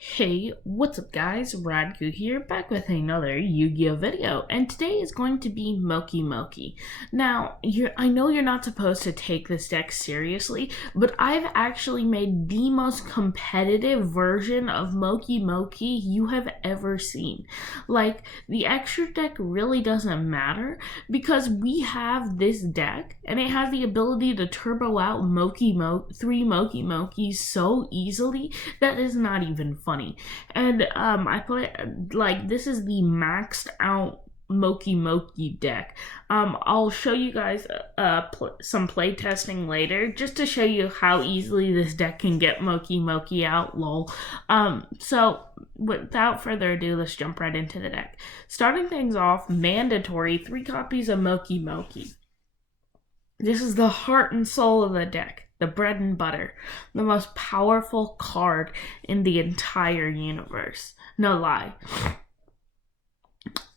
Hey, what's up guys? Radku here, back with another Yu-Gi-Oh video, and today is going to be Mokey. Now, I know you're not supposed to take this deck seriously, but I've actually made the most competitive version of Mokey you have ever seen. Like, the extra deck really doesn't matter, because we have this deck, and it has the ability to turbo out three Mokeys so easily that is not even funny. And I play like this is the maxed out Mokey deck. I'll show you guys some play testing later just to show you how easily this deck can get Mokey out, lol. So without further ado, let's jump right into the deck. Starting things off, mandatory 3 copies of Mokey. This is the heart and soul of the deck. The bread and butter, the most powerful card in the entire universe. No lie.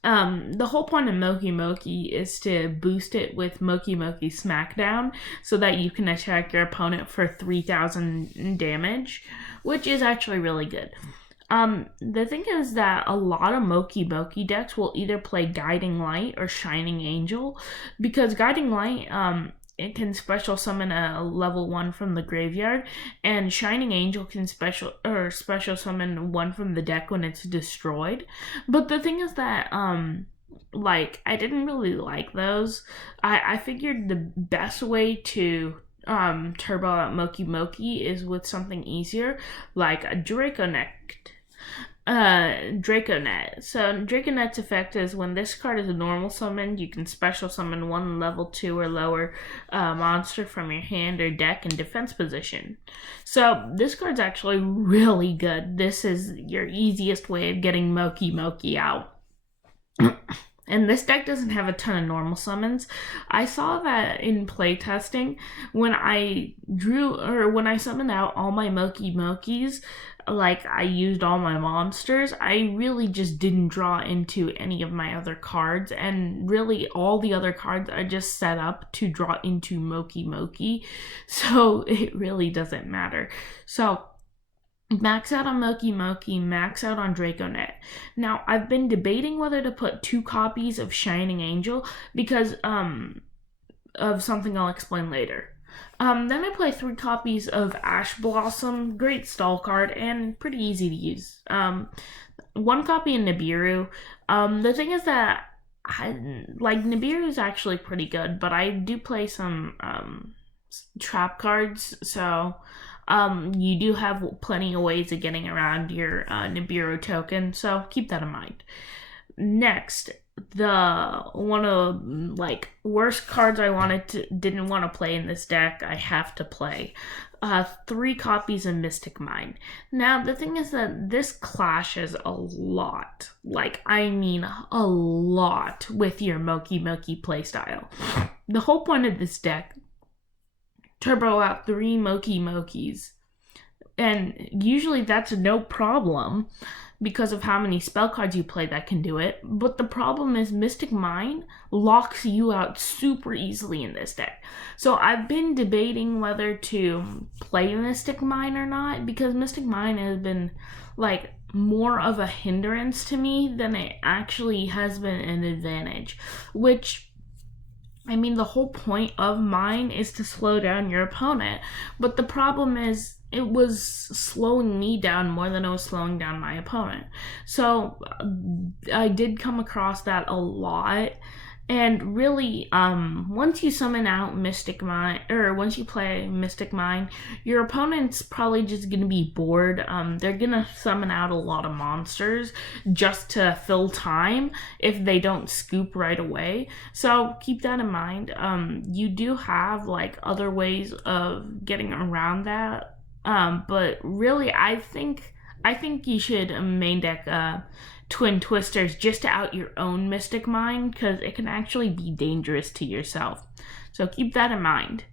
The whole point of Mokey is to boost it with Mokey Smackdown so that you can attack your opponent for 3,000 damage, which is actually really good. The thing is that a lot of Mokey decks will either play Guiding Light or Shining Angel, because Guiding Light, it can special summon a level 1 from the graveyard, and Shining Angel can special summon 1 from the deck when it's destroyed. But the thing is that, I didn't really like those. I figured the best way to turbo out Mokey is with something easier, like a Draconet. So Draconet's effect is when this card is a normal summon, you can special summon 1 level 2 or lower monster from your hand or deck in defense position. So this card's actually really good. This is your easiest way of getting Mokey out. And this deck doesn't have a ton of normal summons. I saw that in playtesting when I summoned out all my Mokeys, like I used all my monsters, I really just didn't draw into any of my other cards, and really all the other cards are just set up to draw into Mokey. So it really doesn't matter. So max out on Mokey, max out on Draconet. Now, I've been debating whether to put 2 copies of Shining Angel because of something I'll explain later. Then I play 3 copies of Ash Blossom, great stall card, and pretty easy to use. 1 copy of Nibiru. The thing is that Nibiru is actually pretty good, but I do play some trap cards, so you do have plenty of ways of getting around your Nibiru token, so keep that in mind. Next, one of worst cards didn't want to play in this deck, I have to play 3 copies of Mystic Mine. Now, the thing is that this clashes a lot, I mean a lot, with your Mokey playstyle. The whole point of this deck, turbo out 3 Mokeys, and usually that's no problem because of how many spell cards you play that can do it, but the problem is Mystic Mine locks you out super easily in this deck. So I've been debating whether to play Mystic Mine or not, because Mystic Mine has been more of a hindrance to me than it actually has been an advantage, which, I mean, the whole point of mine is to slow down your opponent, but the problem is it was slowing me down more than it was slowing down my opponent. So I did come across that a lot, and really, once you summon out Mystic Mine, or once you play Mystic Mine, your opponent's probably just gonna be bored. They're gonna summon out a lot of monsters just to fill time if they don't scoop right away. So keep that in mind. You do have other ways of getting around that, but really, I think you should main deck Twin Twisters just to out your own Mystic Mine, because it can actually be dangerous to yourself. So keep that in mind.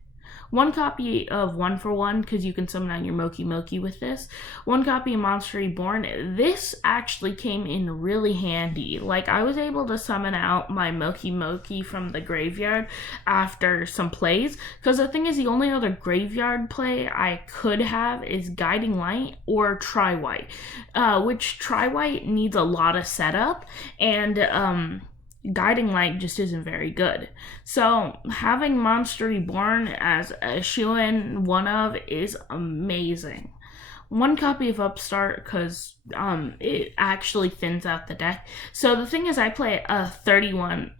1 copy of 1-for-1, because you can summon out your Mokey with this. 1 copy of Monster Reborn. This actually came in really handy. Like, I was able to summon out my Mokey from the graveyard after some plays, because the thing is, the only other graveyard play I could have is Guiding Light or Tri-White, which Tri-White needs a lot of setup, and Guiding Light just isn't very good. So having Monster Reborn as a shoo-in is amazing. 1 copy of Upstart, because it actually thins out the deck. So the thing is, I play a 41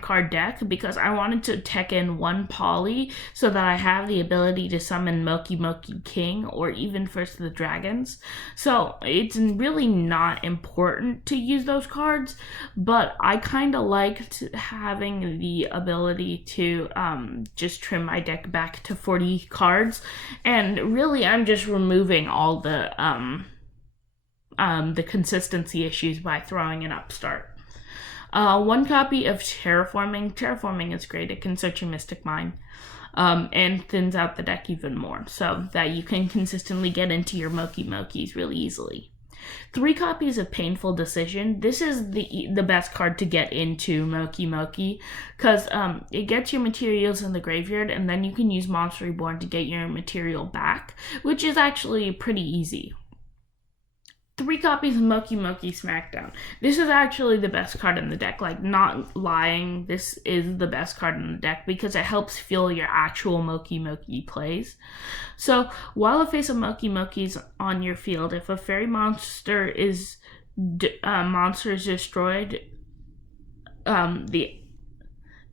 card deck because I wanted to tech in 1 poly so that I have the ability to summon Mokey King or even First of the Dragons. So it's really not important to use those cards, but I kind of liked having the ability to just trim my deck back to 40 cards, and really I'm just removing all the consistency issues by throwing an Upstart. 1 copy of Terraforming. Terraforming is great. It can search your Mystic Mine and thins out the deck even more so that you can consistently get into your Mokeys really easily. 3 copies of Painful Decision. This is the best card to get into Mokey because it gets your materials in the graveyard, and then you can use Monster Reborn to get your material back, which is actually pretty easy. 3 copies of Mokey Smackdown. This is actually the best card in the deck. Like, not lying, this is the best card in the deck because it helps fuel your actual Mokey plays. So, while a face of Mokeys on your field, if a fairy monster is destroyed,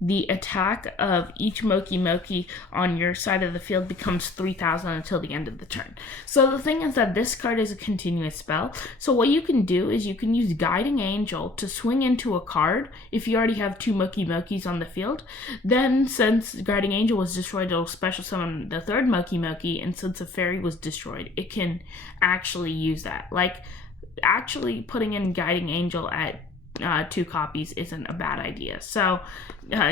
the attack of each Mokey on your side of the field becomes 3,000 until the end of the turn. So the thing is that this card is a continuous spell. So what you can do is you can use Guiding Angel to swing into a card if you already have 2 Mokeys on the field. Then, since Guiding Angel was destroyed, it'll special summon the 3rd Mokey, and since a fairy was destroyed, it can actually use that. Like, actually putting in Guiding Angel at 2 copies isn't a bad idea. So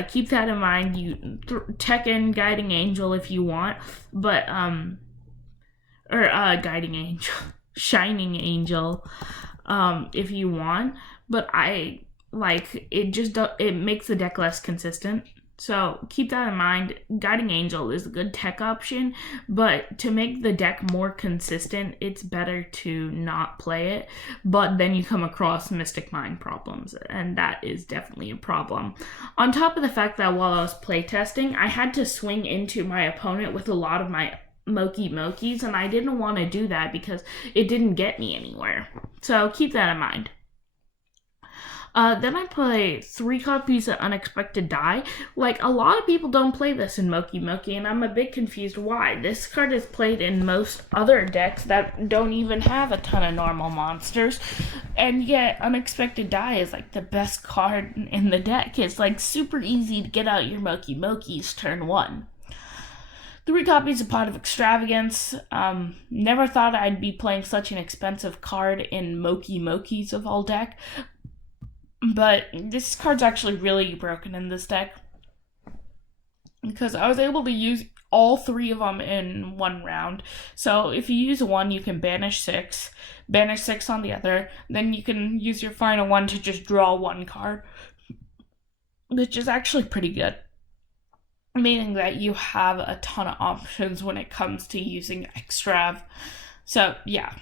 keep that in mind. You tech in Guiding Angel if you want, but Guiding Angel, Shining Angel, if you want. But I like it. It makes the deck less consistent. So keep that in mind. Guiding Angel is a good tech option, but to make the deck more consistent, it's better to not play it. But then you come across Mystic Mine problems, and that is definitely a problem. On top of the fact that while I was playtesting, I had to swing into my opponent with a lot of my Mokeys, and I didn't want to do that because it didn't get me anywhere. So keep that in mind. Then I play 3 copies of Unexpected Die. Like, a lot of people don't play this in Mokey, and I'm a bit confused why. This card is played in most other decks that don't even have a ton of normal monsters, and yet Unexpected Die is like the best card in the deck. It's like super easy to get out your Mokeys turn 1. 3 copies of Pot of Extravagance. Never thought I'd be playing such an expensive card in Mokeys of all deck. But this card's actually really broken in this deck because I was able to use all 3 of them in 1 round. So if you use 1, you can banish 6 on the other, then you can use your final 1 to just draw 1 card, which is actually pretty good, meaning that you have a ton of options when it comes to using Extrav. So yeah.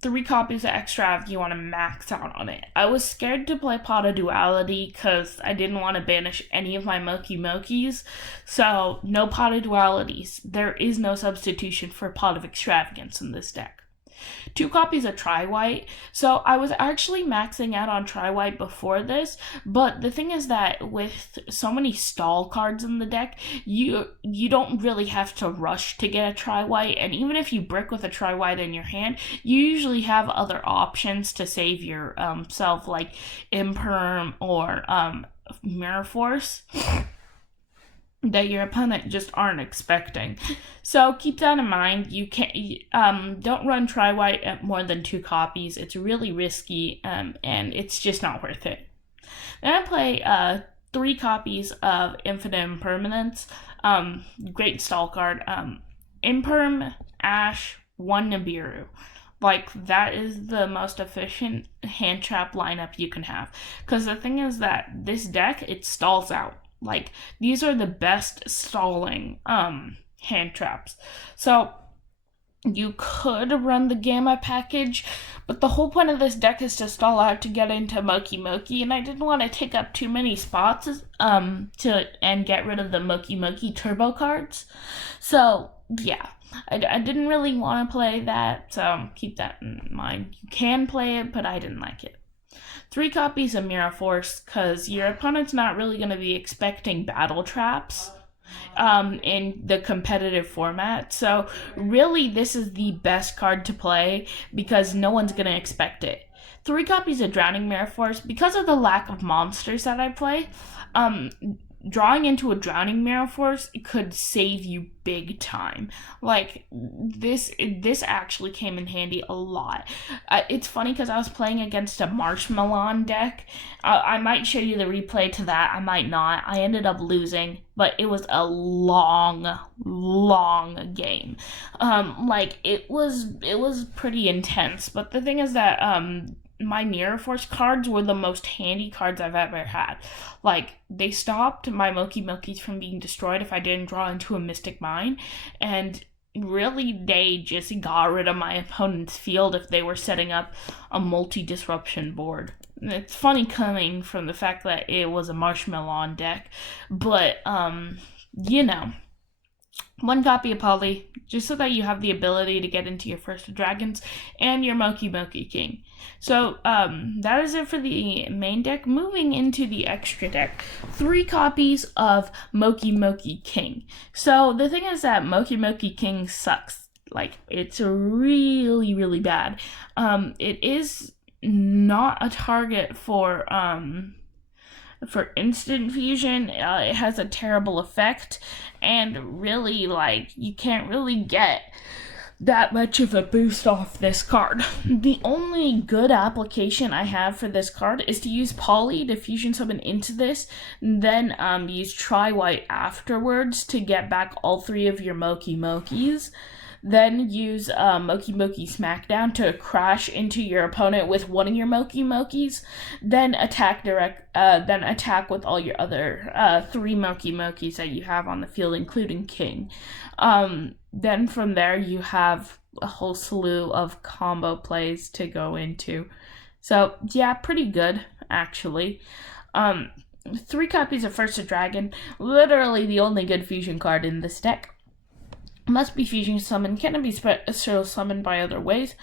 3 copies of Extrav, you want to max out on it. I was scared to play Pot of Duality because I didn't want to banish any of my Mokeys, so no Pot of Dualities. There is no substitution for Pot of Extravagance in this deck. 2 copies of Tri-White. So I was actually maxing out on Tri-White before this, but the thing is that with so many stall cards in the deck, you don't really have to rush to get a Tri-White, and even if you brick with a Tri-White in your hand, you usually have other options to save your self, like Imperm or Mirror Force, that your opponent just aren't expecting. So keep that in mind. You can't don't run Tri-White at more than 2 copies. It's really risky, and it's just not worth it. Then I play 3 copies of Infinite Impermanence. Great stall card. Imperm, Ash, 1 Nibiru. Like, that is the most efficient hand trap lineup you can have. Because the thing is that this deck, it stalls out. Like, these are the best stalling hand traps. So, you could run the Gamma package, but the whole point of this deck is to stall out to get into Mokey, and I didn't want to take up too many spots and get rid of the Mokey turbo cards. So, yeah. I didn't really want to play that, so keep that in mind. You can play it, but I didn't like it. 3 copies of Mirror Force, because your opponent's not really going to be expecting battle traps in the competitive format. So really, this is the best card to play because no one's going to expect it. 3 copies of Drowning Mirror Force, because of the lack of monsters that I play, drawing into a Drowning Mirror Force could save you big time. Like, this actually came in handy a lot. It's funny because I was playing against a Marshmallow deck. I might show you the replay to that. I might not. I ended up losing, but it was a long game. Like, it was pretty intense. But the thing is that my Mirror Force cards were the most handy cards I've ever had. Like, they stopped my Mokeys from being destroyed if I didn't draw into a Mystic Mine, and really they just got rid of my opponent's field if they were setting up a multi-disruption board. It's funny coming from the fact that it was a Marshmallow deck, but, 1 copy of Poly, just so that you have the ability to get into your first dragons, and your Mokey King. So, that is it for the main deck. Moving into the extra deck, 3 copies of Mokey King. So, the thing is that Mokey King sucks. Like, it's really bad. It is not a target for instant fusion. It has a terrible effect, and really, like, you can't really get that much of a boost off this card. The only good application I have for this card is to use Poly to fusion summon into this, then use Tri-White afterwards to get back all 3 of your Mokeys. Then use Mokey Smackdown to crash into your opponent with 1 of your Mokeys. Then attack with all your other 3 Mokeys that you have on the field, including King. Then from there you have a whole slew of combo plays to go into. So yeah, pretty good actually. 3 copies of First of Dragon, literally the only good fusion card in this deck. Must be fusion summoned, cannot be special summoned by other ways.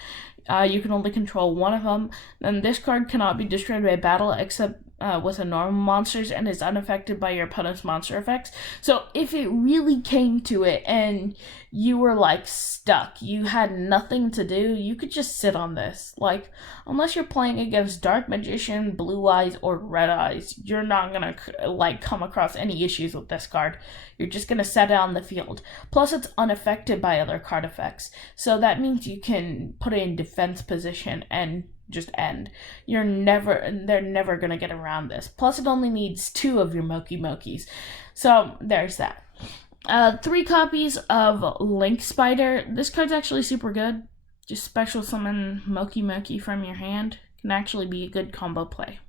You can only control 1 of them. And this card cannot be destroyed by battle except with a normal monsters, and is unaffected by your opponent's monster effects. So if it really came to it and you were like stuck, you had nothing to do, you could just sit on this. Like, unless you're playing against Dark Magician, Blue Eyes, or Red Eyes, you're not gonna like come across any issues with this card. You're just gonna set it on the field. Plus, it's unaffected by other card effects, so that means you can put it in defense position and just end. They're never gonna get around this. Plus, it only needs 2 of your Mokeys. So there's that. 3 copies of Link Spider. This card's actually super good. Just special summon Mokey from your hand. Can actually be a good combo play.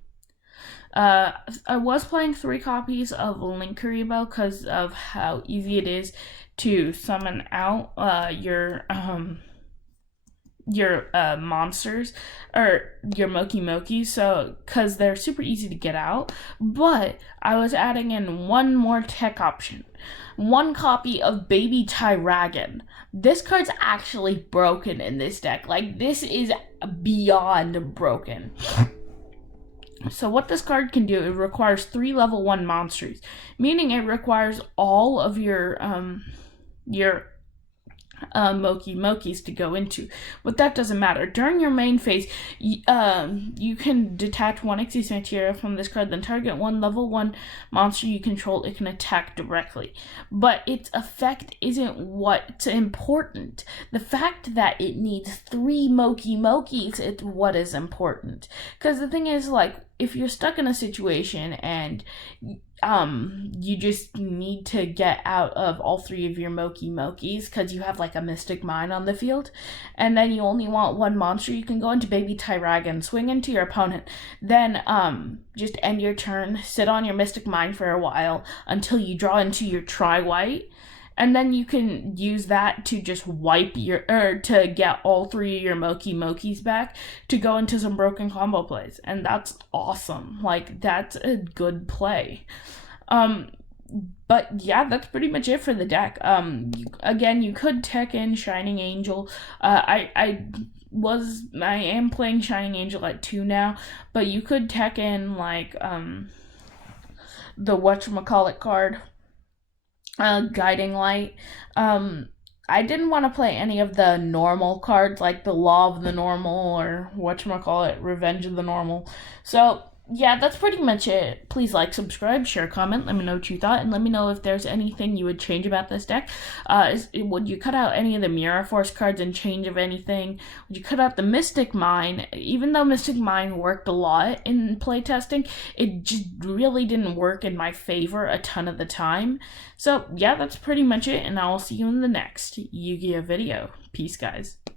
I was playing 3 copies of Link Karibo because of how easy it is to summon out your monsters or your Mokeys, so because they're super easy to get out. But I was adding in 1 more tech option. 1 copy of Baby Tyragon. This card's actually broken in this deck. Like, this is beyond broken. So what this card can do, it requires 3 level 1 monsters, meaning it requires all of your Mokeys to go into. But that doesn't matter. During your main phase, you can detach 1 Xyz material from this card, then target 1 level 1 monster you control. It can attack directly. But its effect isn't what's important. The fact that it needs 3 Mokeys is what is important. Because the thing is, like, if you're stuck in a situation and you just need to get out of all 3 of your Mokeys because you have like a Mystic Mine on the field, and then you only want 1 monster. You can go into Baby Tyragon, swing into your opponent, then just end your turn, sit on your Mystic Mine for a while until you draw into your Tri-White, and then you can use that to just wipe to get all 3 of your Mokeys back to go into some broken combo plays. And that's awesome. Like, that's a good play. But yeah, that's pretty much it for the deck. You could tech in Shining Angel. I am playing Shining Angel at 2 now, but you could tech in like the whatchamacallit card, Guiding Light. I didn't want to play any of the normal cards like the Law of the Normal or whatchamacallit, Revenge of the Normal. So yeah, that's pretty much it. Please like, subscribe, share, comment, let me know what you thought, and let me know if there's anything you would change about this deck. Would you cut out any of the Mirror Force cards and change of anything? Would you cut out the Mystic Mine? Even though Mystic Mine worked a lot in playtesting, it just really didn't work in my favor a ton of the time. So yeah, that's pretty much it, and I will see you in the next Yu-Gi-Oh video. Peace, guys.